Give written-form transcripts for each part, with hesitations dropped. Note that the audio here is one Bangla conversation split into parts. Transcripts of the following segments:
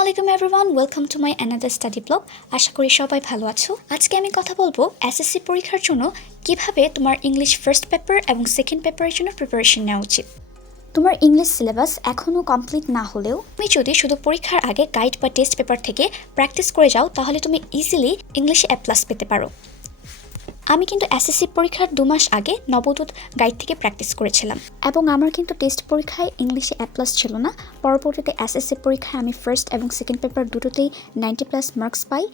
আলাইকুম everyone, welcome to my another study blog. আশা করি সবাই ভালো আছো। আজকে আমি কথা বলবো এসএসসি পরীক্ষার জন্য কিভাবে তোমার ইংলিশ ফার্স্ট পেপার এবং সেকেন্ড পেপারের জন্য প্রিপারেশন নেওয়া উচিত। তোমার ইংলিশ সিলেবাস এখনও কমপ্লিট না হলেও তুমি যদি শুধু পরীক্ষার আগে গাইড বা টেস্ট পেপার থেকে প্র্যাকটিস করে যাও তাহলে তুমি ইজিলি ইংলিশে A+ পেতে পারো। আমি কিন্তু এসএসসি পরীক্ষার 2 মাস আগে নবদূত গাইড থেকে প্র্যাকটিস করেছিলাম এবং আমার কিন্তু টেস্ট পরীক্ষায় ইংলিশে A+ ছিল না। পরবর্তীতে এসএসসি পরীক্ষায় আমি ফার্স্ট এবং সেকেন্ড পেপার দুটোতেই 90+ মার্কস পাই।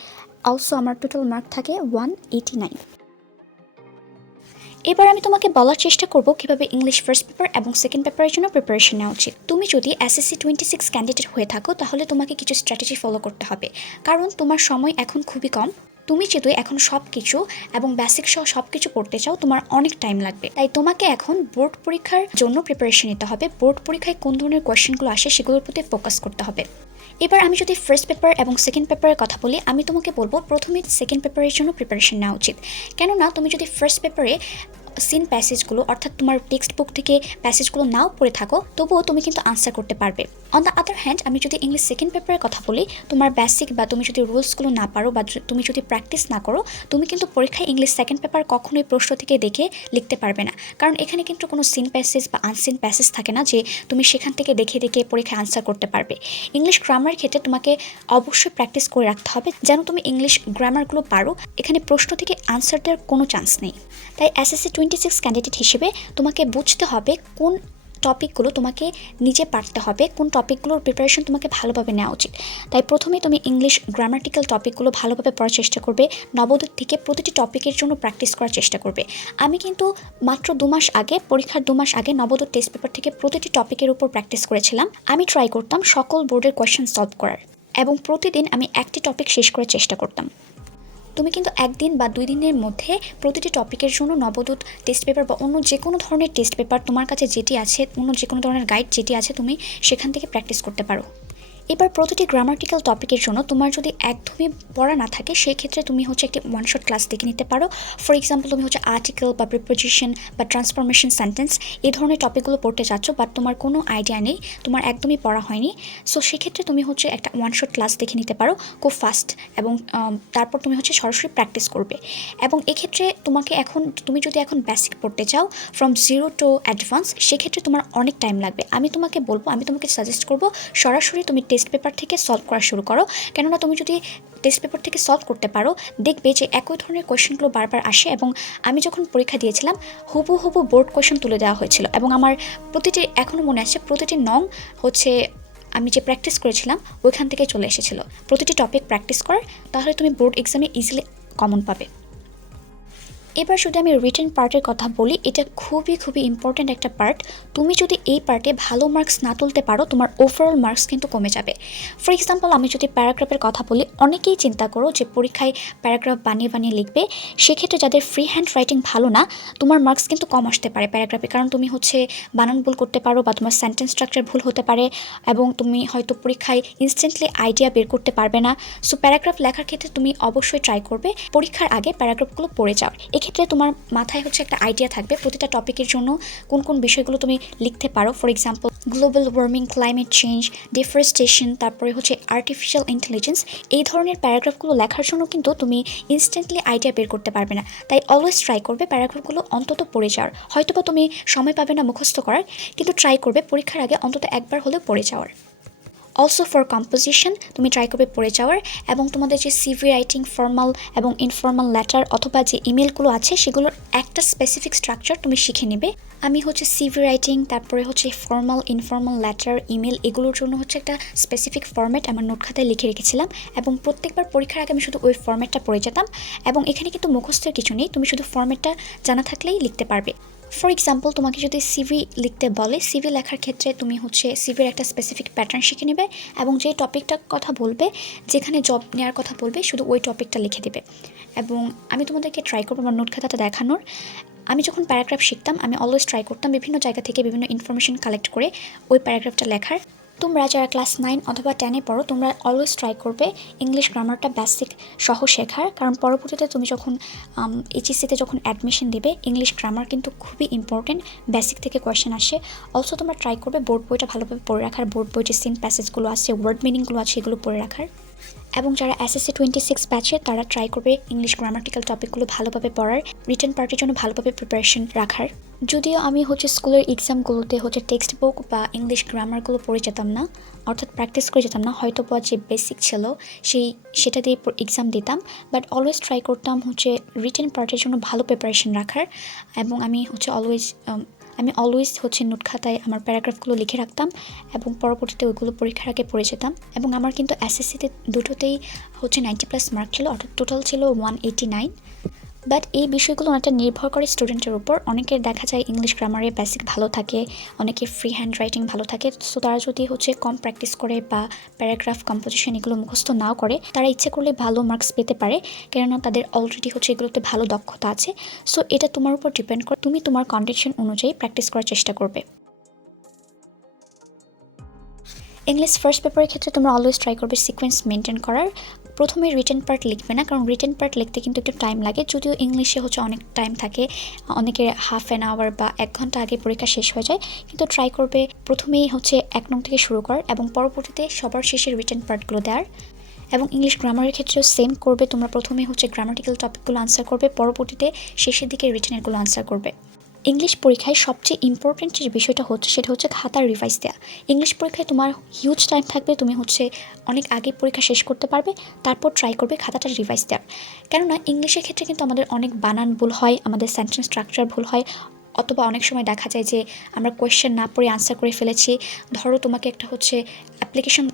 অলসো আমার টোটাল মার্ক থাকে 189। এবার আমি তোমাকে বলার চেষ্টা করব কিভাবে ইংলিশ ফার্স্ট পেপার এবং সেকেন্ড পেপারের জন্য প্রিপারেশন নেওয়া উচিত। তুমি যদি এসএসসি 26 ক্যান্ডিডেট হয়ে থাকো তাহলে তোমাকে কিছু স্ট্র্যাটেজি ফলো করতে হবে, কারণ তোমার সময় এখন খুবই কম। তুমি যদি এখন সব কিছু এবং বেসিক সহ সব কিছু পড়তে চাও তোমার অনেক টাইম লাগবে। তাই তোমাকে এখন বোর্ড পরীক্ষার জন্য প্রিপারেশন নিতে হবে। বোর্ড পরীক্ষায় কোন ধরনের কোয়েশ্চেনগুলো আসে সেগুলোর প্রতি ফোকাস করতে হবে। এবার আমি যদি ফার্স্ট পেপার এবং সেকেন্ড পেপারের কথা বলি, আমি তোমাকে বলবো প্রথমে সেকেন্ড পেপারের জন্য প্রিপারেশন নেওয়া উচিত। কেননা তুমি যদি ফার্স্ট পেপারে সিন প্যাসেজগুলো অর্থাৎ তোমার টেক্সট বুক থেকে প্যাসেজগুলো নাও পড়ে থাকো তবুও তুমি কিন্তু আনসার করতে পারবে। অন দ্য আদার হ্যান্ড আমি যদি ইংলিশ সেকেন্ড পেপারের কথা বলি, তোমার বেসিক বা তুমি যদি রুলসগুলো না পারো বা তুমি যদি প্র্যাকটিস না করো তুমি কিন্তু পরীক্ষায় ইংলিশ সেকেন্ড পেপার কখনোই প্রশ্ন থেকে দেখে লিখতে পারবে না, কারণ এখানে কিন্তু কোনো সিন প্যাসেজ বা আনসিন প্যাসেজ থাকে না যে তুমি সেখান থেকে দেখে দেখে পরীক্ষায় আনসার করতে পারবে। ইংলিশ গ্রামারের ক্ষেত্রে তোমাকে অবশ্যই প্র্যাকটিস করে রাখতে হবে যেন তুমি ইংলিশ গ্রামারগুলো পারো। এখানে প্রশ্ন থেকে আনসার দেওয়ার কোনো চান্স নেই। তাই এসএসসি 26 ক্যান্ডিডেট হিসেবে তোমাকে বুঝতে হবে কোন টপিকগুলো তোমাকে নিজে পারতে হবে, কোন টপিকগুলোর প্রিপারেশন তোমাকে ভালোভাবে নেওয়া উচিত। তাই প্রথমে তুমি ইংলিশ গ্রামাটিক্যাল টপিকগুলো ভালোভাবে পড়ার চেষ্টা করবে। নবদূত থেকে প্রতিটি টপিকের জন্য প্র্যাকটিস করার চেষ্টা করবে। আমি কিন্তু মাত্র 2 মাস আগে, পরীক্ষার 2 মাস আগে নবদূত টেস্ট পেপার থেকে প্রতিটি টপিকের উপর প্র্যাকটিস করেছিলাম। আমি ট্রাই করতাম সকল বোর্ডের কোয়েশ্চেন সলভ করার এবং প্রতিদিন আমি একটি টপিক শেষ করার চেষ্টা করতাম। তুমি কিন্তু একদিন বা 2 দিনের মধ্যে প্রতিটি টপিকের জন্য নবদূত টেস্ট পেপার বা অন্য যে কোনো ধরনের টেস্ট পেপার তোমার কাছে যেটি আছে, অন্য যে কোনো ধরনের গাইড যেটি আছে তুমি সেখান থেকে প্র্যাকটিস করতে পারো। এবার প্রতিটি গ্রামাটিক্যাল টপিকের জন্য তোমার যদি একদমই পড়া না থাকে সেই ক্ষেত্রে তুমি একটি ওয়ান শট ক্লাস দেখে নিতে পারো। ফর এক্সাম্পল তুমি আর্টিকেল বা প্রিপোজিশন বা ট্রান্সফরমেশন সেন্টেন্স এই ধরনের টপিকগুলো পড়তে যাচ্ছ বাট তোমার কোনো আইডিয়া নেই, তোমার একদমই পড়া হয়নি। সো সেক্ষেত্রে তুমি একটা ওয়ান শট ক্লাস দেখে নিতে পারো খুব ফাস্ট এবং তারপর তুমি সরাসরি প্র্যাকটিস করবে। এবং এক্ষেত্রে তুমি যদি এখন বেসিক পড়তে চাও ফ্রম জিরো টু অ্যাডভান্স, সেক্ষেত্রে তোমার অনেক টাইম লাগবে। আমি তোমাকে সাজেস্ট করবো সরাসরি তুমি টেস্ট পেপার থেকে সলভ করা শুরু করো। কেননা তুমি যদি টেস্ট পেপার থেকে সলভ করতে পারো দেখবে যে একই ধরনের কোয়েশ্চেনগুলো বারবার আসে। এবং আমি যখন পরীক্ষা দিয়েছিলাম হুবহু বোর্ড কোয়েশ্চেন তুলে দেওয়া হয়েছিল এবং আমার প্রতিটি এখনও মনে আছে, প্রতিটি নং আমি যে প্র্যাকটিস করেছিলাম ওইখান থেকে চলে এসেছিলো। প্রতিটি টপিক প্র্যাকটিস কর, তাহলে তুমি বোর্ড এক্সামে ইজিলি কমন পাবে। এবার যদি আমি রিটেন পার্টের কথা বলি, এটা খুবই ইম্পর্ট্যান্ট একটা পার্ট। তুমি যদি এই পার্টে ভালো মার্কস না তুলতে পারো তোমার ওভারঅল মার্কস কিন্তু কমে যাবে। ফর এক্সাম্পল আমি যদি প্যারাগ্রাফের কথা বলি, অনেকেই চিন্তা করো যে পরীক্ষায় প্যারাগ্রাফ বানিয়ে লিখবে। সেক্ষেত্রে যাদের ফ্রি হ্যান্ড রাইটিং ভালো না তোমার মার্কস কিন্তু কম আসতে পারে প্যারাগ্রাফে, কারণ তুমি বানান ভুল করতে পারো বা তোমার সেন্টেন্স স্ট্রাকচার ভুল হতে পারে এবং তুমি হয়তো পরীক্ষায় ইনস্ট্যান্টলি আইডিয়া বের করতে পারবে না। সো প্যারাগ্রাফ লেখার ক্ষেত্রে তুমি অবশ্যই ট্রাই করবে পরীক্ষার আগে প্যারাগ্রাফগুলো পড়ে যাও। এক্ষেত্রে তোমার মাথায় একটা আইডিয়া থাকবে প্রতিটা টপিকের জন্য কোন কোন বিষয়গুলো তুমি লিখতে পারো। For example global warming, climate change, deforestation, তারপরে আর্টিফিশিয়াল ইন্টেলিজেন্স। এই ধরনের প্যারাগ্রাফগুলো লেখার জন্য কিন্তু তুমি ইনস্ট্যান্টলি আইডিয়া বের করতে পারবে না। তাই অলওয়েজ ট্রাই করবে প্যারাগ্রাফগুলো অন্তত পড়ে যাওয়ার। হয়তোবা তুমি সময় পাবে না মুখস্থ করার, কিন্তু ট্রাই করবে পরীক্ষার আগে অন্তত একবার হলেও পড়ে যাওয়ার। অলসো ফর কম্পোজিশন তুমি ট্রাই করবে পড়ে যাওয়ার এবং তোমাদের যে সিভি রাইটিং, ফর্মাল এবং ইনফর্মাল লেটার অথবা যে ইমেলগুলো আছে সেগুলোর একটা স্পেসিফিক স্ট্রাকচার তুমি শিখে নেবে। আমি সিভি রাইটিং, তারপরে ফর্মাল ইনফর্মাল লেটার, ইমেল, এগুলোর জন্য একটা স্পেসিফিক ফর্ম্যাট আমার নোট খাতায় লিখে রেখেছিলাম এবং প্রত্যেকবার পরীক্ষার আগে আমি শুধু ওই ফর্ম্যাটটা পড়ে যেতাম। এবং এখানে কিন্তু মুখস্থের কিছু নেই, তুমি শুধু ফর্ম্যাটটা জানা থাকলেই লিখতে পারবে। ফর এক্সাম্পল তোমাকে যদি সিভি লিখতে বলে, সিভি লেখার ক্ষেত্রে তুমি সিভির একটা স্পেসিফিক প্যাটার্ন শিখে নেবে এবং যে টপিকটার কথা বলবে, যেখানে জব নেওয়ার কথা বলবে, শুধু ওই টপিকটা লিখে দেবে। এবং আমি তোমাদেরকে ট্রাই করবো আমার নোট খাতাটা দেখানোর। আমি যখন প্যারাগ্রাফ শিখতাম আমি অলওয়েজ ট্রাই করতাম বিভিন্ন জায়গা থেকে বিভিন্ন ইনফরমেশন কালেক্ট করে ওই প্যারাগ্রাফটা লেখার। তোমরা যারা ক্লাস 9 অথবা 10-এ পড়ো তোমরা অলওয়েজ ট্রাই করবে ইংলিশ গ্রামারটা বেসিক সহ শেখার, কারণ পরবর্তীতে তুমি যখন এইচএসসিতে যখন অ্যাডমিশন দিবে ইংলিশ গ্রামার কিন্তু খুবই ইম্পর্টেন্ট, বেসিক থেকে কোয়েশ্চেন আসে। অলসো তোমরা ট্রাই করবে বোর্ড বইটা ভালোভাবে পড়ে রাখার, বোর্ড বই যে সিন প্যাসেজগুলো আছে, ওয়ার্ড মিনিংগুলো আছে এগুলো পড়ে রাখার। এবং যারা এসএসসি 26 ব্যাচে তারা ট্রাই করবে ইংলিশ গ্রামাটিক্যাল টপিকগুলো ভালোভাবে পড়ার, রিটেন পার্টির জন্য ভালোভাবে প্রিপারেশন রাখার। যদিও আমি স্কুলের এক্সামগুলোতে টেক্সট বুক বা ইংলিশ গ্রামারগুলো পড়ে যেতাম না, অর্থাৎ প্র্যাকটিস করে যেতাম না, হয়তো বা যে বেসিক ছিল সেটা দিয়ে এক্সাম দিতাম, বাট অলওয়েজ ট্রাই করতাম রিটেন পার্টের জন্য ভালো প্রিপারেশন রাখার। এবং আমি অলওয়েজ নোট খাতায় আমার প্যারাগ্রাফগুলো লিখে রাখতাম এবং পরবর্তীতে ওইগুলো পরীক্ষার আগে পড়ে যেতাম। এবং আমার কিন্তু এসএসসিতে দুটোতেই 90+ মার্ক ছিল, অর্থাৎ টোটাল ছিল 189। বাট এই বিষয়গুলো অনেকটা নির্ভর করে স্টুডেন্টের উপর। অনেকের দেখা যায় ইংলিশ গ্রামারে বেসিক ভালো থাকে, অনেকের ফ্রি হ্যান্ড রাইটিং ভালো থাকে, সো তারা যদি কম প্র্যাকটিস করে বা প্যারাগ্রাফ কম্পোজিশন এগুলো মুখস্থ নাও করে তারা ইচ্ছে করলে ভালো মার্কস পেতে পারে, কেননা তাদের অলরেডি এগুলোতে ভালো দক্ষতা আছে। সো এটা তোমার উপর ডিপেন্ড করে, তুমি তোমার কন্ডিশন অনুযায়ী প্র্যাকটিস করার চেষ্টা করবে। ইংলিশ ফার্স্ট পেপারের ক্ষেত্রে তোমরা অলওয়েজ ট্রাই করবে সিকোয়েন্স মেনটেন করার। প্রথমে রিটেন পার্ট লিখবে না, কারণ রিটেন পার্ট লিখতে কিন্তু একটু টাইম লাগে, যদিও ইংলিশে অনেক টাইম থাকে, অনেকের হাফ অ্যান আওয়ার বা 1 ঘন্টা আগে পরীক্ষা শেষ হয়ে যায়। কিন্তু ট্রাই করবে প্রথমেই 1 নং থেকে শুরু করার এবং পরবর্তীতে সবার শেষে রিটেন পার্টগুলো দেওয়ার। এবং ইংলিশ গ্রামারের ক্ষেত্রেও সেম করবে, তোমরা প্রথমে গ্রামাটিক্যাল টপিকগুলো আনসার করবে, পরবর্তীতে শেষের দিকে রিটেনেরগুলো আনসার করবে। ইংলিশ পরীক্ষায় সবচেয়ে ইম্পর্টেন্ট যে বিষয়টা সেটা খাতার রিভাইজ দেওয়া। ইংলিশ পরীক্ষায় তোমার হিউজ টাইম থাকবে, তুমি অনেক আগে পরীক্ষা শেষ করতে পারবে, তারপর ট্রাই করবে খাতাটা রিভাইজ দেওয়ার। কেননা ইংলিশের ক্ষেত্রে কিন্তু আমাদের অনেক বানান ভুল হয়, আমাদের সেন্টেন্স স্ট্রাকচার ভুল হয়, অথবা অনেক সময় দেখা যায় যে আমরা কোয়েশ্চেন না পড়ে আনসার করে ফেলেছি। ধরো তোমাকে একটা অ্যাপ্লিকেশন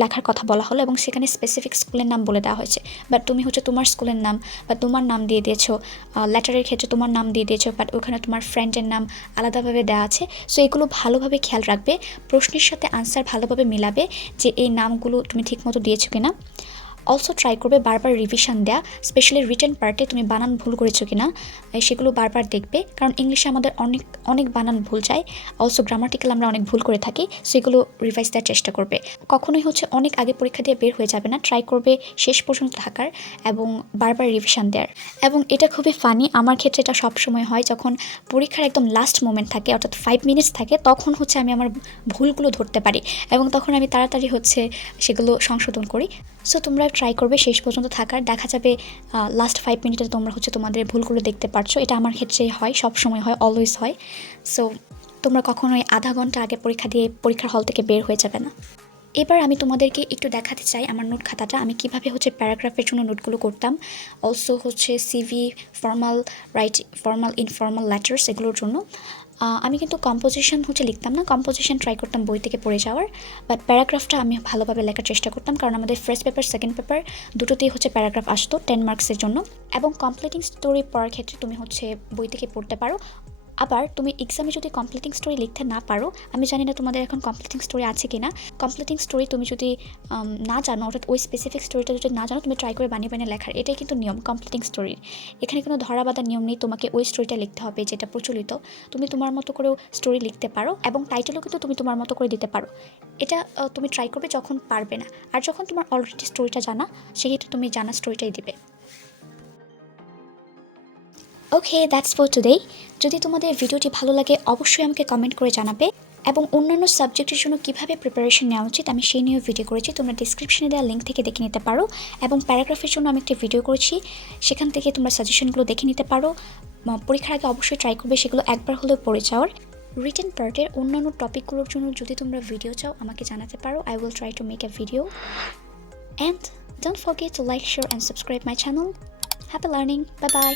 লেখার কথা বলা হলো এবং সেখানে স্পেসিফিক স্কুলের নাম বলে দেওয়া হয়েছে, বাট তুমি তোমার স্কুলের নাম বা তোমার নাম দিয়ে দিয়েছো, লেটারের ক্ষেত্রে তোমার নাম দিয়ে দিয়েছো, বাট ওখানে তোমার ফ্রেন্ডের নাম আলাদাভাবে দেওয়া আছে। সো এগুলো ভালোভাবে খেয়াল রাখবে, প্রশ্নের সাথে আনসার ভালোভাবে মিলাবে যে এই নামগুলো তুমি ঠিকমতো দিয়েছো কিনা। অলসো ট্রাই করবে বারবার রিভিশন দেওয়া, স্পেশালি রিটেন পার্টে তুমি বানান ভুল করেছো কিনা সেগুলো বারবার দেখবে, কারণ ইংলিশে আমাদের অনেক বানান ভুল যায়, অলসো গ্রামাটিক্যাল আমরা অনেক ভুল করে থাকি, সেগুলো রিভাইজ দেওয়ার চেষ্টা করবে। কখনোই অনেক আগে পরীক্ষা দিয়ে বের হয়ে যাবে না, ট্রাই করবে শেষ পর্যন্ত থাকার এবং বারবার রিভিশন দেওয়ার। এবং এটা খুবই ফানি, আমার ক্ষেত্রে এটা সবসময় হয় যখন পরীক্ষার একদম লাস্ট মোমেন্ট থাকে, অর্থাৎ 5 মিনিটস থাকে, তখন আমি আমার ভুলগুলো ধরতে পারি এবং তখন আমি তাড়াতাড়ি সেগুলো সংশোধন করি। সো তোমরা ট্রাই করবে শেষ পর্যন্ত থাকার, দেখা যাবে লাস্ট 5 মিনিটে তোমরা তোমাদের ভুলগুলো দেখতে পারছো। এটা আমার ক্ষেত্রে হয়, সব সময় হয়, অলওয়েজ হয়। সো তোমরা কখনোই আধা ঘন্টা আগে পরীক্ষা দিয়ে পরীক্ষার হল থেকে বের হয়ে যাবে না। এবার আমি তোমাদেরকে একটু দেখাতে চাই আমার নোট খাতাটা, আমি কীভাবে প্যারাগ্রাফের জন্য নোটগুলো করতাম, also CV, formal informal letters এগুলোর জন্য। আমি কিন্তু কম্পোজিশন লিখতাম না, কম্পোজিশন ট্রাই করতাম বই থেকে পড়ে যাওয়ার, বাট প্যারাগ্রাফটা আমি ভালোভাবে লেখার চেষ্টা করতাম, কারণ আমাদের ফার্স্ট পেপার সেকেন্ড পেপার দুটোতেই প্যারাগ্রাফ আসতো 10 মার্কসের জন্য। এবং কমপ্লিটিং স্টোরি পড়ার ক্ষেত্রে তুমি বই থেকে পড়তে পারো। আবার তুমি এক্সামে যদি কমপ্লিটিং স্টোরি লিখতে না পারো, আমি জানি না তোমাদের এখন কমপ্লিটিং স্টোরি আছে কি না, কমপ্লিটিং স্টোরি তুমি যদি না জানো, অর্থাৎ ওই স্পেসিফিক স্টোরিটা যদি না জানো, তুমি ট্রাই করে বানিয়ে লেখার, এটাই কিন্তু নিয়ম কমপ্লিটিং স্টোরির। এখানে কোনো ধরা বাঁধা নিয়ম নেই, তোমাকে ওই স্টোরিটা লিখতে হবে যেটা প্রচলিত, তুমি তোমার মতো করেও স্টোরি লিখতে পারো এবং টাইটেলও কিন্তু তুমি তোমার মতো করে দিতে পারো। এটা তুমি ট্রাই করবে যখন পারবে না, আর যখন তোমার অলরেডি স্টোরিটা জানা, সেক্ষেত্রে তুমি জানা স্টোরিটাই দিবে। ওকে, দ্যাটস ফর টুডে। যদি তোমাদের ভিডিওটি ভালো লাগে অবশ্যই আমাকে কমেন্ট করে জানাবে, এবং অন্যান্য সাবজেক্টের জন্য কীভাবে প্রিপারেশন নেওয়া উচিত আমি সেই নিয়েও ভিডিও করেছি, তোমরা ডিসক্রিপশনে দেওয়া লিঙ্ক থেকে দেখে নিতে পারো। এবং প্যারাগ্রাফের জন্য আমি একটা ভিডিও করেছি, সেখান থেকে তোমরা সাজেশনগুলো দেখে নিতে পারো। পরীক্ষার আগে অবশ্যই ট্রাই করবে সেগুলো একবার হলেও পড়ে যাওয়ার। রিটেন পার্টের অন্যান্য টপিকগুলোর জন্য যদি তোমরা ভিডিও চাও আমাকে জানাতে পারো, I will try to make a video. And don't forget to like, share and subscribe my channel. Happy learning, bye bye.